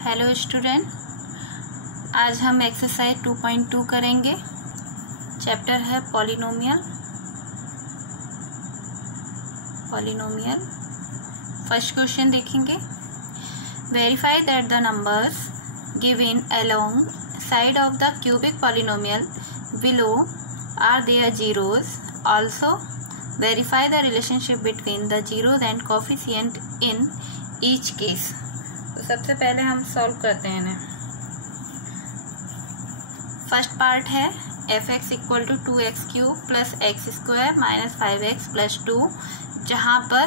Hello student, आज हम exercise 2.2 करेंगे। चैप्टर है पॉलिनोमियल। फर्स्ट क्वेश्चन देखेंगे। Verify that the numbers given alongside of the cubic polynomial below are their zeroes. Also verify the relationship between the zeroes and coefficient in each case. तो सबसे पहले हम solve करते हैं इन्हें। First part है f(x) equal to 2x³ plus x² minus 5x plus 2, जहाँ पर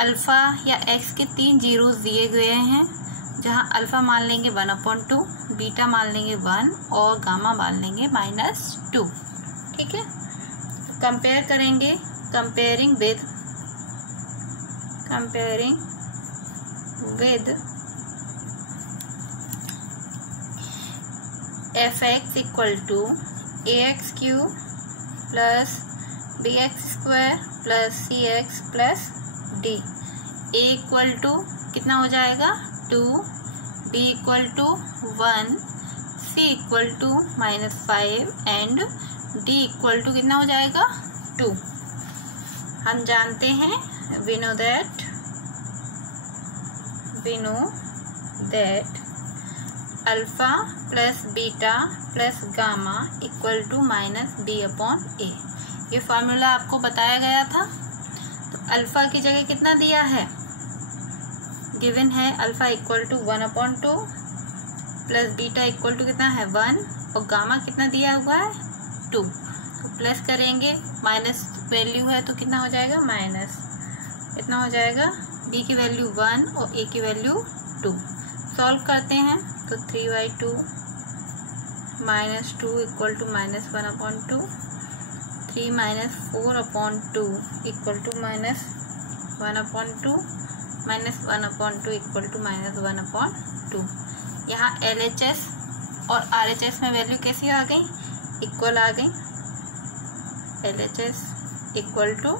अल्फ़ा या x के 3 जीरोस दिए गए हैं, जहाँ अल्फ़ा मान लेंगे 1/2, बीटा मान लेंगे 1 और गामा मान लेंगे -2। ठीक है, कंपेयर करेंगे। Comparing with f(x) equal to ax³ plus bx² plus cx plus d। a equal to कितना हो जाएगा 2, b equal to 1, c equal to -5 and d equal to कितना हो जाएगा 2। हम जानते हैं we know that alpha plus beta plus gamma equal to -b/a। ये फार्मूला आपको बताया गया था। तो अल्फा की जगह कितना दिया है, गिवन है alpha equal to 1/2 plus beta equal to कितना है 1 और गामा कितना दिया हुआ है 2। तो प्लस करेंगे, माइनस वैल्यू है तो कितना हो जाएगा माइनस, इतना हो जाएगा। b की वैल्यू 1 और a की वैल्यू 2। सॉल्व करते हैं तो 3/2 -2 equal to -1/2, 3 -4/2 equal to -1/2, -1/2 equal to -1/2। यहाँ LHS और RHS में वैल्यू कैसी आ गई, इक्वल आ गई। LHS equal to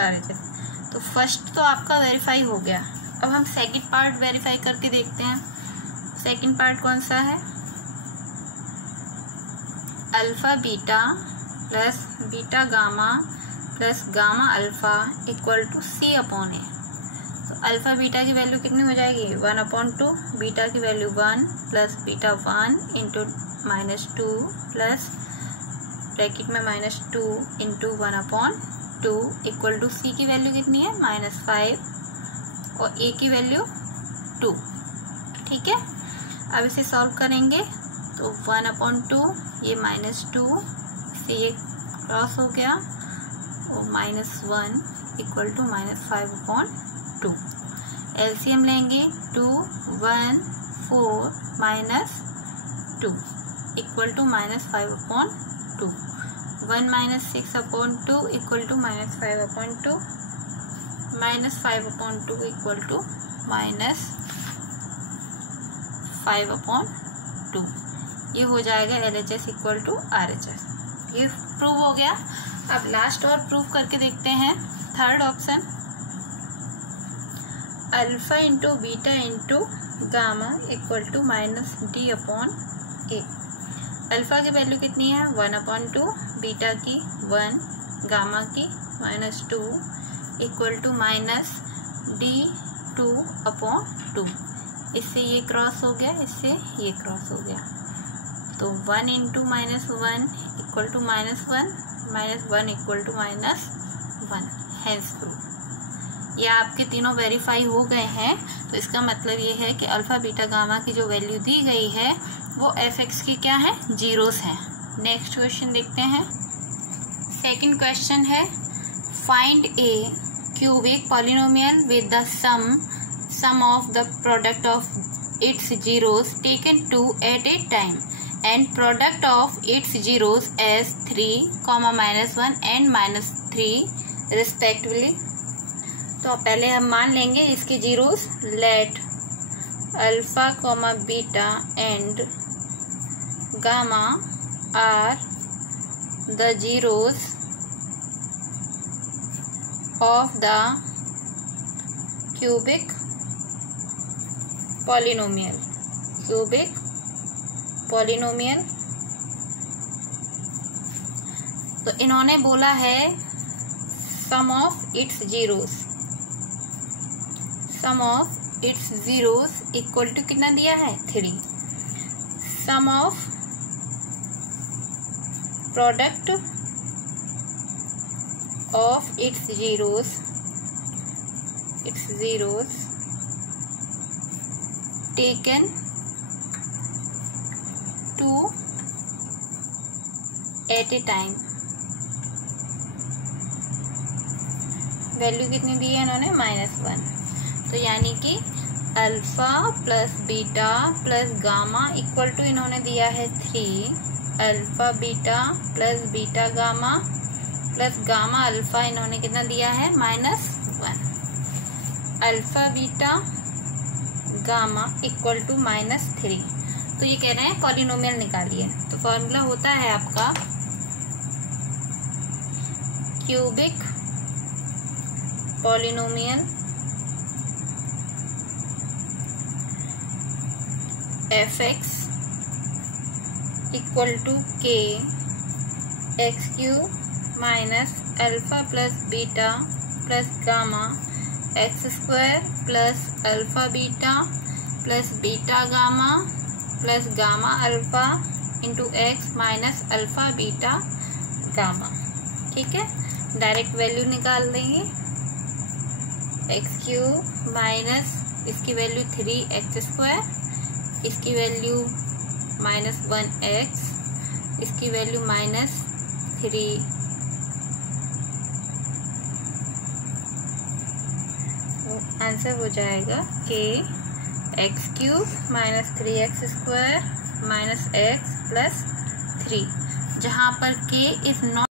RHS। तो फर्स्ट तो आपका वेरीफाई हो गया। अब हम सेकंड पार्ट वेरीफाई करके देखते हैं। सेकंड पार्ट कौन सा है, alpha beta plus beta gamma plus gamma alpha equal to c/a। तो अल्फा बीटा की वैल्यू कितनी हो जाएगी 1/2, बीटा की value 1 plus beta 1 into -2 plus bracket में -2 इंटू 1/2 इक्वल टू c की वैल्यू कितनी है -5 और a की वैल्यू 2। ठीक है, अब इसे सॉल्व करेंगे तो 1/2 ये -2 से ये क्रॉस हो गया और -1 इक्वल टू -5/2। एलसीएम लेंगे 2 1 4 -2 equal to -5/2। 1 - 6/2 equal to -5/2, -5/2 equal to -5/2। ये हो जाएगा LHS इक्वल टू RHS। ये प्रूव हो गया। अब लास्ट और प्रूव करके देखते हैं। Third option, alpha into beta into gamma equal to -d/a। Alpha की वैल्यू कितनी है 1/2, बीटा की 1, गामा की -2 इक्वल टू -d/2। इससे ये क्रॉस हो गया, इससे ये क्रॉस हो गया। तो 1 into -1 equal to -1, -1 equal to -1। Hence prove. ये आपके तीनों वेरीफाई हो गए हैं। तो इसका मतलब ये है कि अल्फा बीटा गामा की जो वैल्यू दी गई है वो f(x) की क्या है, जीरोस है। नेक्स्ट क्वेश्चन देखते हैं। सेकंड क्वेश्चन है, find a cubic polynomial with the sum of the product of its zeros taken 2 at a time and product of its zeros as 3, -1 and -3 respectively. तो पहले हम मान लेंगे इसके जीरोस। Let alpha beta and gamma are the zeros of the cubic polynomial, cubic polynomial. तो इन्होंने बोला है sum of its zeros, sum of its zeros equal to कितना दिया है 3। Sum of product of its zeros taken two at a time. Value कितनी दी है इन्होंने -1। तो यानी कि alpha plus beta plus gamma equal to इन्होंने दिया है 3। Alpha beta plus beta gamma plus gamma alpha इन्होंने कितना दिया है -1। Alpha beta gamma equal to -3। तो ये कह रहे हैं पॉलिनोमियल निकालिए। तो फॉर्मूला होता है आपका cubic polynomial fx equal to k x cube minus alpha plus beta plus gamma x square plus alpha beta plus beta gamma plus gamma alpha into x minus alpha beta gamma. ठीक है, direct value निकाल देंगे। X cube minus इसकी value 3x square, इसकी value -1x, इसकी value -3। Answer हो जाएगा k x cube minus 3x square minus x plus 3, जहाँ पर k इज नॉट